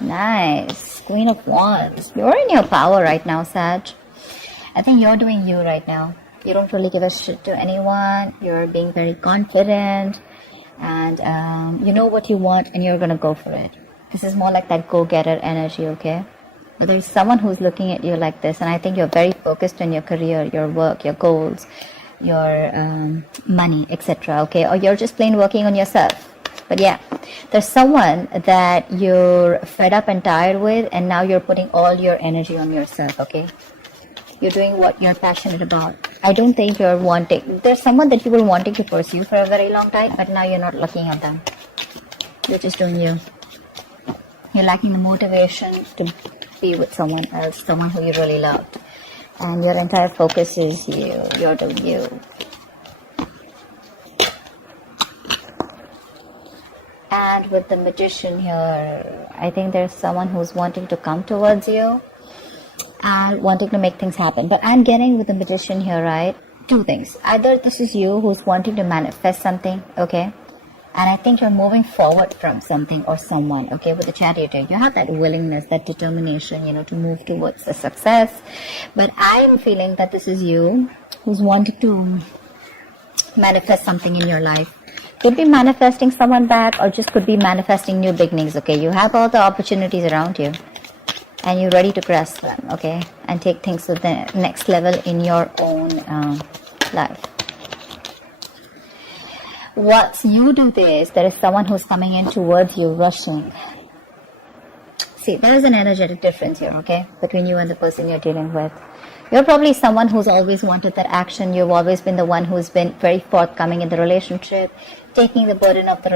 Nice. Queen of Wands. You're in your power right now, Sag. I think you're doing you right now. You don't really give a shit to anyone. You're being very confident. And you know what you want and you're going to go for it. This is more like that go-getter energy, okay? But there's someone who's looking at you like this. And I think you're very focused on your career, your work, your goals, your money, etc. Okay? Or you're just plain working on yourself. But yeah, there's someone that you're fed up and tired with, and now you're putting all your energy on yourself, okay? You're doing what you're passionate about. I don't think you're wanting... There's someone that you were wanting to pursue for a very long time, but now you're not looking at them. You're just doing you. You're lacking the motivation to be with someone else, someone who you really loved. And your entire focus is you. You're doing you. And with the Magician here, I think there's someone who's wanting to come towards you and wanting to make things happen. But I'm getting with the Magician here, right? Two things. Either this is you who's wanting to manifest something, okay? And I think you're moving forward from something or someone, okay? With the Chariot, you have that willingness, that determination, you know, to move towards a success. But I'm feeling that this is you who's wanting to manifest something in your life. Could be manifesting someone back, or just could be manifesting new beginnings, okay? You have all the opportunities around you and you're ready to grasp them, okay? And take things to the next level in your own life. Once you do this, there is someone who's coming in towards you, rushing. See, there is an energetic difference here, okay? Between you and the person you're dealing with. You're probably someone who's always wanted that action. You've always been the one who's been very forthcoming in the relationship, taking the burden of the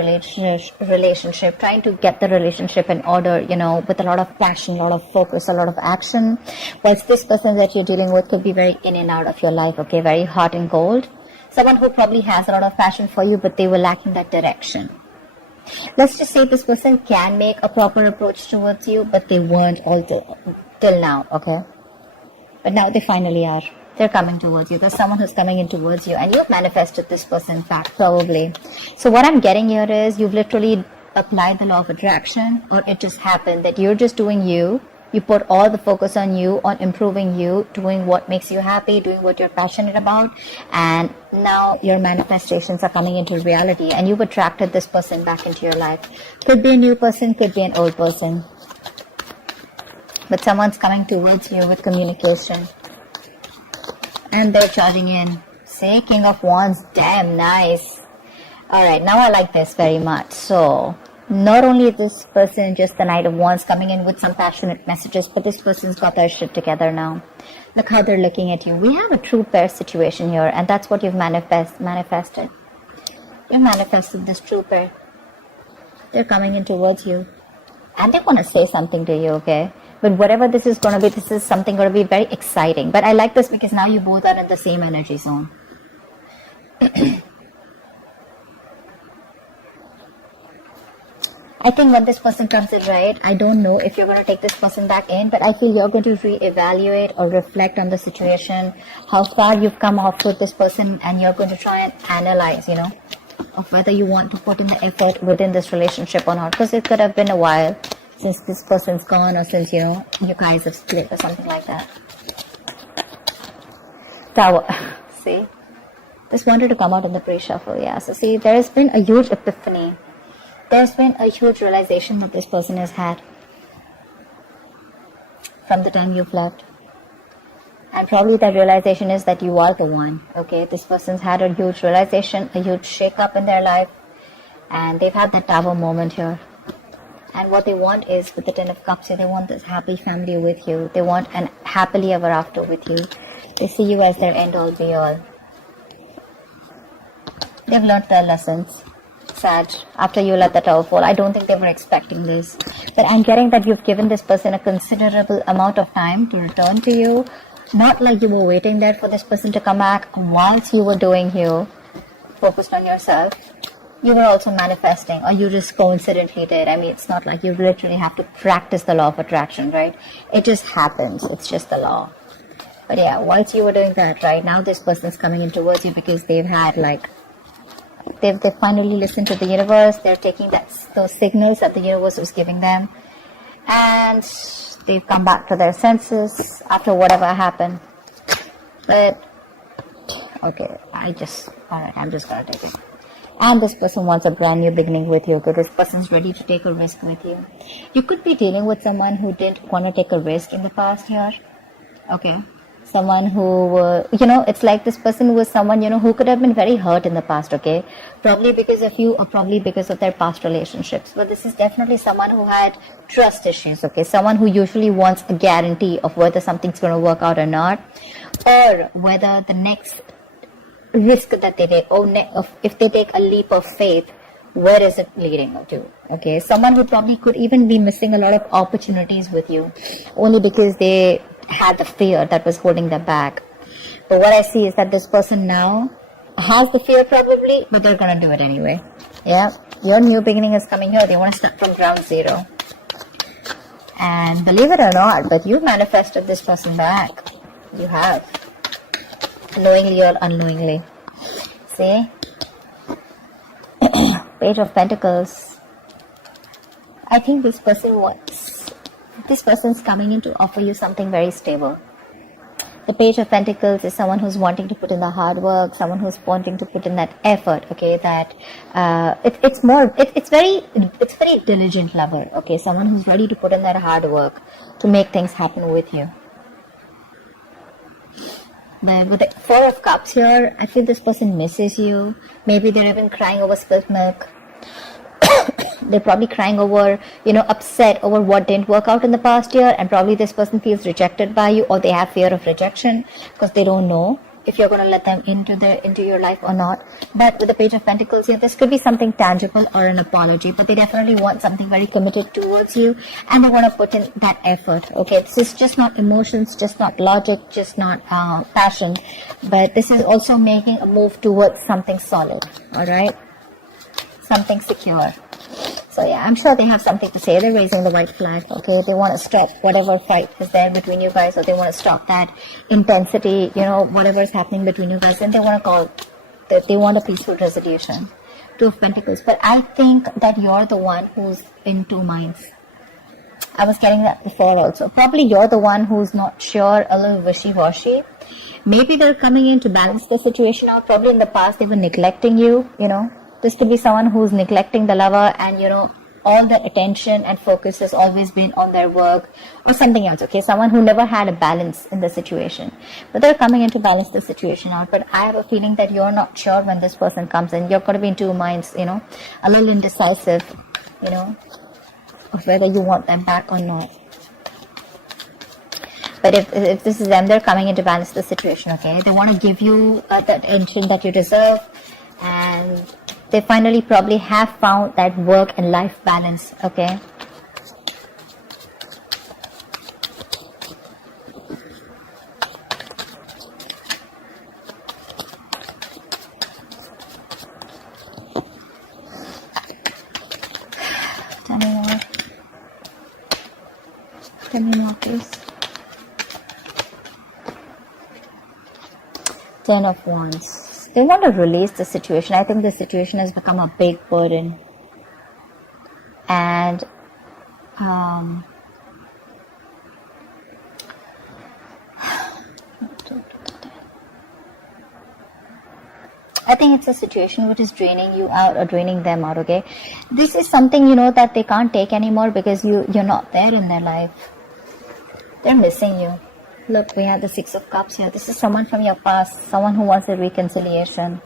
relationship, trying to get the relationship in order, you know, with a lot of passion, a lot of focus, a lot of action. Whilst this person that you're dealing with could be very in and out of your life, okay, very hot and cold. Someone who probably has a lot of passion for you, but they were lacking that direction. Let's just say this person can make a proper approach towards you, but they weren't all till now, okay? But now they finally are. They're coming towards you. There's someone who's coming in towards you, and you've manifested this person, in fact, probably. So what I'm getting here is you've literally applied the law of attraction, or it just happened that you're just doing you. You put all the focus on you, on improving you, doing what makes you happy, doing what you're passionate about, and now your manifestations are coming into reality, and you've attracted this person back into your life. Could be a new person, could be an old person. But someone's coming towards you with communication. And they're charging in. Say, King of Wands. Damn, nice. Alright, now I like this very much. So, not only is this person just the Knight of Wands coming in with some passionate messages, but this person's got their shit together now. Look how they're looking at you. We have a true pair situation here, and that's what you've manifested. You manifested this true pair. They're coming in towards you. And they want to say something to you, okay? But whatever this is going to be, this is something going to be very exciting. But I like this because now you both are in the same energy zone. I think when this person comes in, right, I don't know if you're going to take this person back in, but I feel you're going to reevaluate or reflect on the situation, how far you've come off with this person, and you're going to try and analyze, you know, of whether you want to put in the effort within this relationship or not. Because it could have been a while since this person's gone, or since, you know, you guys have split or something like that. Tower. See? This wanted to come out in the pre-shuffle, yeah. So see, there's been a huge epiphany. There's been a huge realization that this person has had from the time you've left. And probably that realization is that you are the one, okay? This person's had a huge realization, a huge shake-up in their life. And they've had that Tower moment here. And what they want is, with the Ten of Cups here, they want this happy family with you. They want an happily ever after with you. They see you as their end-all be-all. They've learned their lessons. Sag, after you let the Tower fall, I don't think they were expecting this. But I'm getting that you've given this person a considerable amount of time to return to you. Not like you were waiting there for this person to come back whilst you were doing you, focused on yourself. You were also manifesting, or you just coincidentally did. I mean, it's not like you literally have to practice the law of attraction, right? It just happens. It's just the law. But yeah, whilst you were doing that, right, now this person's coming in towards you because they've had like, they've finally listened to the universe. They're taking those signals that the universe was giving them. and they've come back to their senses after whatever happened. But okay, I'm just gonna take it. And this person wants a brand new beginning with you. Okay, this person's ready to take a risk with you. You could be dealing with someone who didn't want to take a risk in the past here. Okay, someone who it's like this person was someone who could have been very hurt in the past. Okay, probably because of you or probably because of their past relationships. But this is definitely someone who had trust issues. Okay, someone who usually wants a guarantee of whether something's going to work out or not, or whether the next risk that they take, or if they take a leap of faith, where is it leading to? Okay, someone who probably could even be missing a lot of opportunities with you only because they had the fear that was holding them back. But what I see is that this person now has the fear probably, but they're gonna do it anyway. Yeah, your new beginning is coming here. They want to start from ground zero. And believe it or not, but you manifested this person back. You have. Knowingly or unknowingly. See? Page of Pentacles. I think this person's coming in to offer you something very stable. The Page of Pentacles is someone who's wanting to put in the hard work, someone who's wanting to put in that effort, okay, that it's very diligent lover, okay, someone who's ready to put in that hard work to make things happen with you. But with the Four of Cups here, I feel this person misses you. Maybe they're even crying over spilt milk. They're probably crying over, upset over what didn't work out in the past year, and probably this person feels rejected by you, or they have fear of rejection because they don't know if you're going to let them into your life or not. But with the Page of Pentacles here, this could be something tangible or an apology, but they definitely want something very committed towards you, and they want to put in that effort. Okay, this is just not emotions, just not logic, just not passion, but this is also making a move towards something solid. All right, something secure. So yeah, I'm sure they have something to say. They're raising the white flag, okay? They want to stop whatever fight is there between you guys, or they want to stop that intensity, whatever is happening between you guys, and they want a peaceful resolution. Two of Pentacles. But I think that you're the one who's in two minds. I was getting that before also. Probably you're the one who's not sure, a little wishy-washy. Maybe they're coming in to balance the situation out. Probably in the past they were neglecting you, This could be someone who's neglecting the lover, and all the attention and focus has always been on their work or something else. Okay, someone who never had a balance in the situation, but they're coming in to balance the situation out. But I have a feeling that you're not sure when this person comes in. You're going to be in two minds, a little indecisive, of whether you want them back or not. But if this is them, they're coming in to balance the situation. Okay, they want to give you the attention that you deserve, and they finally probably have found that work and life balance, okay? Tell me more. Tell me more, please. Ten of Wands. They want to release the situation. I think the situation has become a big burden. And I think it's a situation which is draining you out or draining them out, okay? This is something, that they can't take anymore because you're not there in their life. They're missing you. Look, we have the Six of Cups here. This is someone from your past, someone who wants a reconciliation.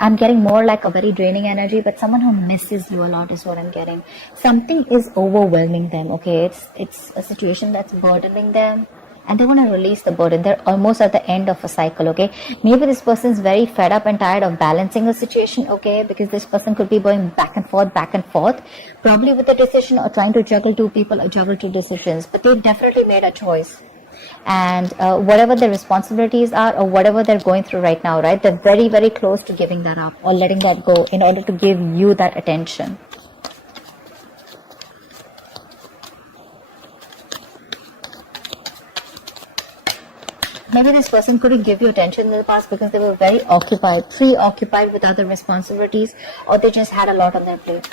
I'm getting more like a very draining energy, but someone who misses you a lot is what I'm getting. Something is overwhelming them, okay? It's a situation that's burdening them, and they want to release the burden. They're almost at the end of a cycle, okay? Maybe this person's very fed up and tired of balancing a situation, okay? Because this person could be going back and forth, probably with a decision or trying to juggle two people or juggle two decisions. But they've definitely made a choice. And whatever their responsibilities are or whatever they're going through right now, right? They're very, very close to giving that up or letting that go in order to give you that attention. Maybe this person couldn't give you attention in the past because they were very preoccupied with other responsibilities, or they just had a lot on their plate.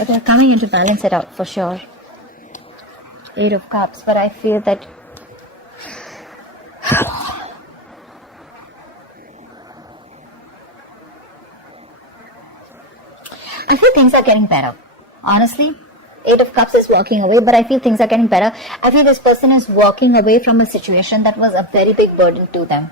But they're coming in to balance it out for sure. 8 of Cups, but I feel that I feel things are getting better. Honestly, 8 of Cups is walking away, but I feel things are getting better. I feel this person is walking away from a situation that was a very big burden to them.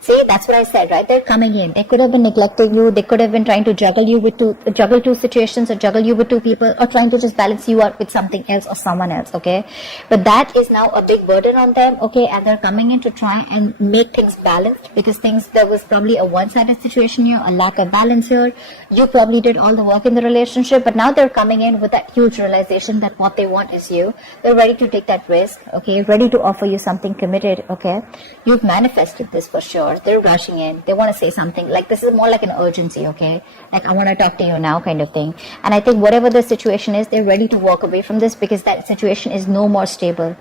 See, that's what I said, right? They're coming in. They could have been neglecting you. They could have been trying to juggle two situations, or juggle you with two people, or trying to just balance you out with something else or someone else, okay? But that is now a big burden on them, okay? And they're coming in to try and make things balanced, because there was probably a one-sided situation here, a lack of balance here. You probably did all the work in the relationship, but now they're coming in with that huge realization that what they want is you. They're ready to take that risk, okay? Ready to offer you something committed, okay? You've manifested this for sure. They're rushing in. They want to say something. Like, this is more like an urgency, okay? Like, I want to talk to you now kind of thing. And I think whatever the situation is, they're ready to walk away from this, because that situation is no more stable.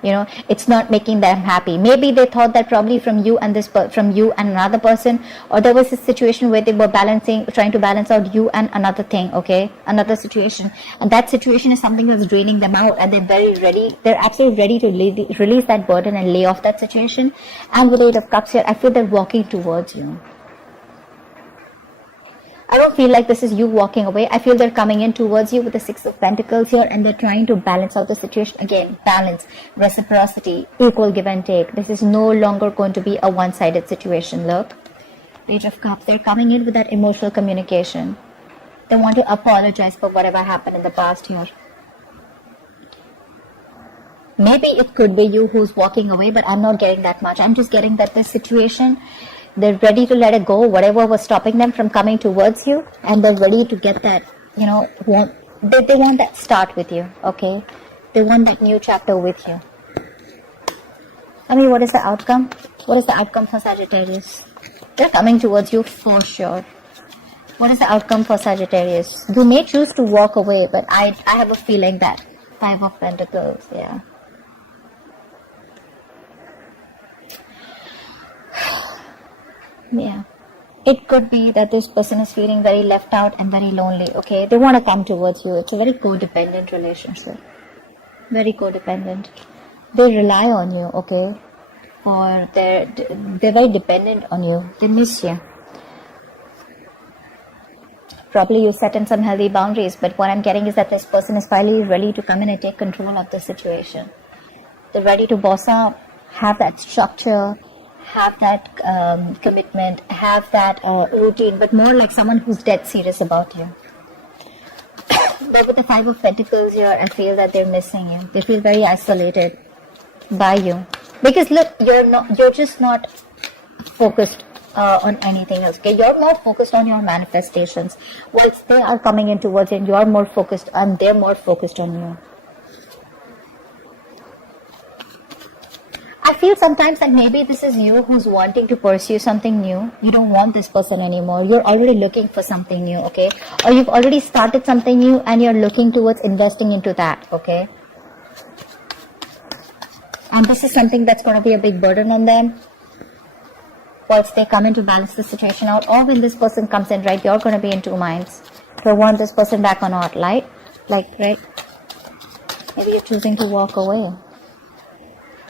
You know, it's not making them happy. Maybe they thought that probably from you and another person, or there was a situation where they were trying to balance out you and another thing, okay? Another situation. And that situation is something that's draining them out, and they're actually ready to release that burden and lay off that situation. And with 8 of Cups here, I feel they're walking towards you. I don't feel like this is you walking away. I feel they're coming in towards you with the 6 of Pentacles here, and they're trying to balance out the situation. Again, balance, reciprocity, equal give and take. This is no longer going to be a one-sided situation, look. Page of Cups, they're coming in with that emotional communication. They want to apologize for whatever happened in the past here. Maybe it could be you who's walking away, but I'm not getting that much. I'm just getting that this situation, they're ready to let it go, whatever was stopping them from coming towards you, and they're ready to get that, you know, they want that start with you, okay? They want that new chapter with you. I mean, what is the outcome? What is the outcome for Sagittarius? They're coming towards you for sure. What is the outcome for Sagittarius? You may choose to walk away, but I have a feeling that 5 of Pentacles, yeah. Yeah, it could be that this person is feeling very left out and very lonely, okay? They want to come towards you. It's a very codependent relationship. Very codependent. They rely on you, okay? They're very dependent on you. They miss you. Probably you set in some healthy boundaries, but what I'm getting is that this person is finally ready to come in and take control of the situation. They're ready to boss up, have that structure, have that commitment, have that routine, but more like someone who's dead serious about you. But with the 5 of Pentacles here, I feel that they're missing you. They feel very isolated by you. Because look, you're just not focused on anything else, okay? You're more focused on your manifestations. Whilst they are coming in towards you, and you're more focused, and they're more focused on you. I feel sometimes that maybe this is you who's wanting to pursue something new. You don't want this person anymore. You're already looking for something new, okay? Or you've already started something new and you're looking towards investing into that, okay? And this is something that's going to be a big burden on them. Whilst they come in to balance the situation out, or when this person comes in, right, you're going to be in two minds. Do I want this person back or not, right? Right? Maybe you're choosing to walk away.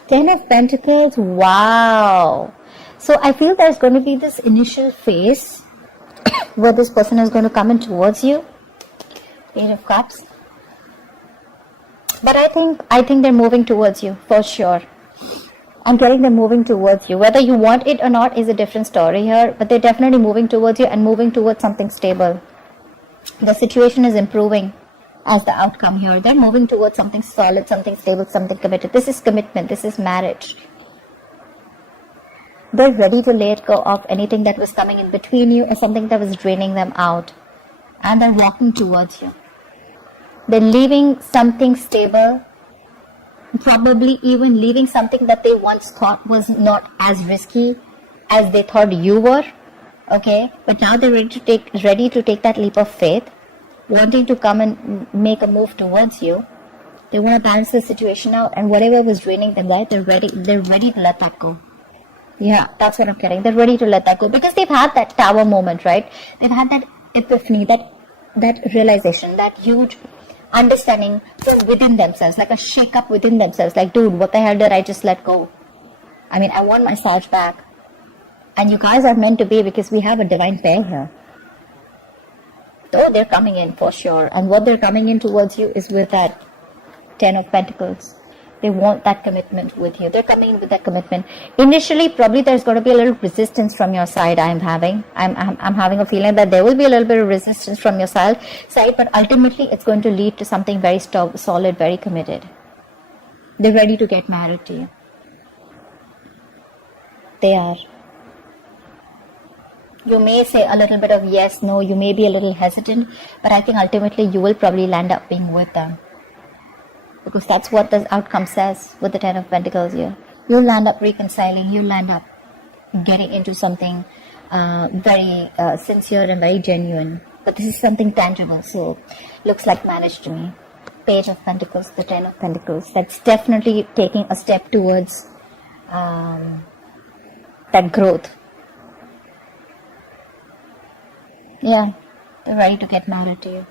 10 of Pentacles, wow. So I feel there's going to be this initial phase where this person is going to come in towards you. Page of Cups. But I think they're moving towards you, for sure. I'm getting them moving towards you. Whether you want it or not is a different story here, but they're definitely moving towards you and moving towards something stable. The situation is improving as the outcome here. They're moving towards something solid, something stable, something committed. This is commitment. This is marriage. They're ready to let go of anything that was coming in between you or something that was draining them out. And they're walking towards you. They're leaving something stable, probably even leaving something that they once thought was not as risky as they thought you were. Okay? But now they're ready to take that leap of faith, wanting to come and make a move towards you. They want to balance the situation out, and whatever was draining them, right, they're ready to let that go. Yeah, that's what I'm getting. They're ready to let that go because they've had that tower moment, right? They've had that epiphany, that that realization, that huge understanding from within themselves, like a shake up within themselves, like, dude, what the hell did I just let go? I mean, I want my Sag back. And you guys are meant to be, because we have a divine pair here. Though they're coming in for sure, and what they're coming in towards you is with that 10 of Pentacles. They want that commitment with you. They're coming in with that commitment. Initially, probably there's going to be a little resistance from your side. I'm having a feeling that there will be a little bit of resistance from your side, but ultimately it's going to lead to something very solid, very committed. They're ready to get married to you. They are. You may say a little bit of yes, no, you may be a little hesitant, but I think ultimately you will probably land up being with them. Because that's what the outcome says with the 10 of Pentacles here. You'll land up reconciling, you'll land up getting into something very sincere and very genuine. But this is something tangible, so looks like marriage to me. Page of Pentacles, the 10 of Pentacles. That's definitely taking a step towards that growth. Yeah, they're ready to get married to you.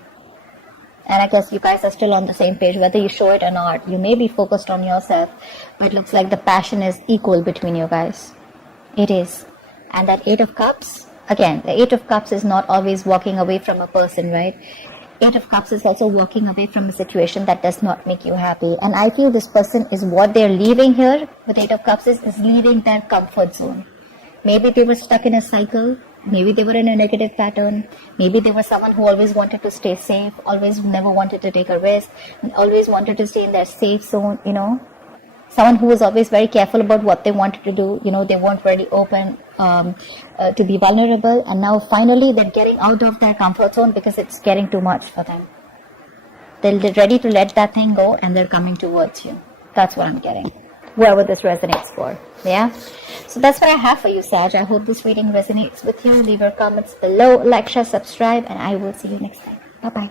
And I guess you guys are still on the same page, whether you show it or not. You may be focused on yourself, but it looks like the passion is equal between you guys. It is. And that 8 of Cups, again, the 8 of Cups is not always walking away from a person, right? 8 of Cups is also walking away from a situation that does not make you happy. And I feel this person is what they're leaving here with 8 of Cups is leaving their comfort zone. Maybe they were stuck in a cycle. Maybe they were in a negative pattern. Maybe they were someone who always wanted to stay safe, always never wanted to take a risk, always wanted to stay in their safe zone, you know. Someone who was always very careful about what they wanted to do. You know, they weren't very open to be vulnerable. And now finally they're getting out of their comfort zone because it's getting too much for them. They're ready to let that thing go and they're coming towards you. That's what I'm getting. Whoever this resonates for. Yeah. So that's what I have for you, Sag. I hope this reading resonates with you. Leave your comments below, like, share, subscribe, and I will see you next time. Bye-bye.